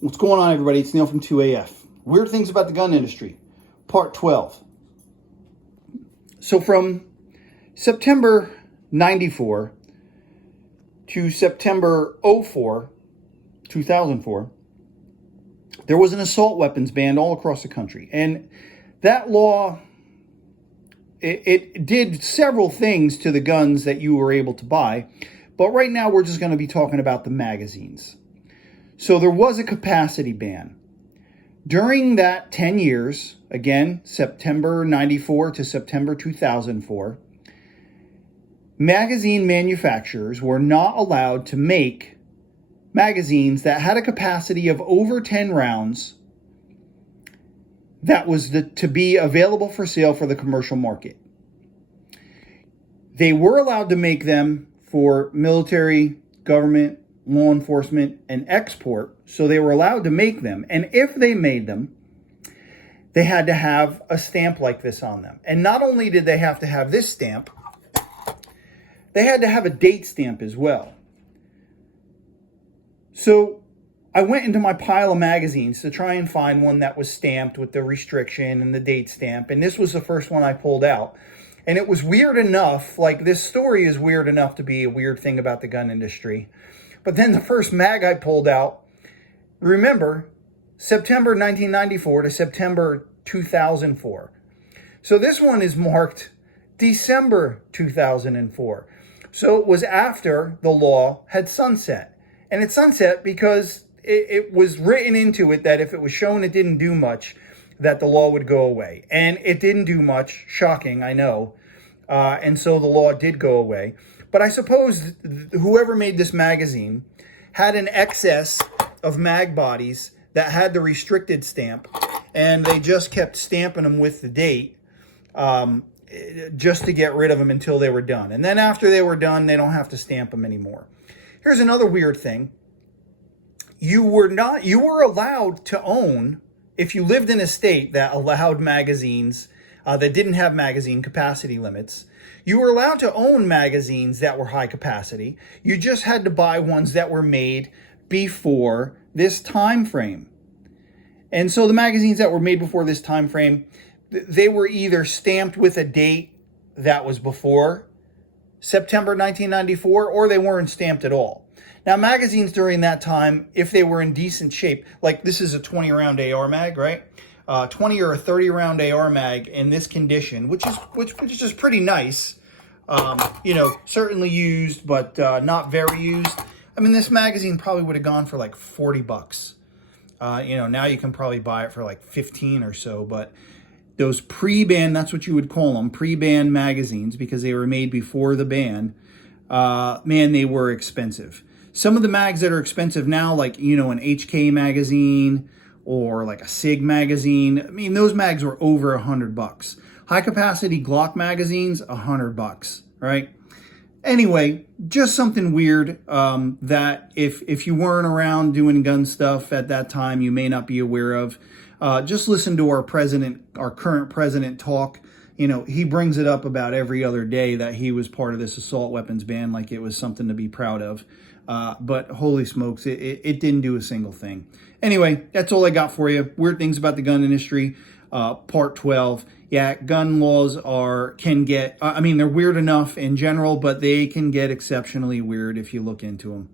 What's going on, everybody? It's Neil from 2AF. Weird things about the gun industry, part 12. So from September 94 to September 2004, there was an assault weapons ban all across the country. And that law, it did several things to the guns that you were able to buy. But right now, we're just going to be talking about the magazines. So there was a capacity ban. During that 10 years, again, September 94 to September 2004, magazine manufacturers were not allowed to make magazines that had a capacity of over 10 rounds that was to be available for sale for the commercial market. They were allowed to make them for military, government, law enforcement, and export, so they were allowed to make them. And if they made them, they had to have a stamp like this on them. And not only did they have to have this stamp, they had to have a date stamp as well. So I went into my pile of magazines to try and find one that was stamped with the restriction and the date stamp, and this was the first one I pulled out. And it was weird enough, like this story is weird enough to be a weird thing about the gun industry. But then the first mag I pulled out, remember, September 1994 to September 2004. So this one is marked December 2004. So it was after the law had sunset. And it sunset because it was written into it that if it was shown it didn't do much, that the law would go away. And it didn't do much. Shocking, I know. And so the law did go away. But I suppose whoever made this magazine had an excess of mag bodies that had the restricted stamp, and they just kept stamping them with the date just to get rid of them until they were done. And then after they were done, they don't have to stamp them anymore. Here's another weird thing. You were allowed to own, if you lived in a state that allowed magazines that didn't have magazine capacity limits, you were allowed to own magazines that were high capacity. You just had to buy ones that were made before this time frame. And so the magazines that were made before this time frame, they were either stamped with a date that was before September 1994, or they weren't stamped at all. Now, magazines during that time, if they were in decent shape, like this is a 20 round AR mag, right? 20 or a 30 round AR mag in this condition, which is just pretty nice. Certainly used, but not very used. I mean, this magazine probably would have gone for like 40 bucks. Now you can probably buy it for like 15 or so, but those pre-ban, that's what you would call them, pre-ban magazines, because they were made before the ban, man, they were expensive. Some of the mags that are expensive now, like, an HK magazine or like a SIG magazine, I mean, those mags were over $100. High capacity Glock magazines, $100, right? Anyway, just something weird that if you weren't around doing gun stuff at that time, you may not be aware of. Just listen to our current president talk. He brings it up about every other day that he was part of this assault weapons ban, like it was something to be proud of. But holy smokes, it didn't do a single thing. Anyway, that's all I got for you. Weird things about the gun industry, part 12. Yeah, gun laws they're weird enough in general, but they can get exceptionally weird if you look into them.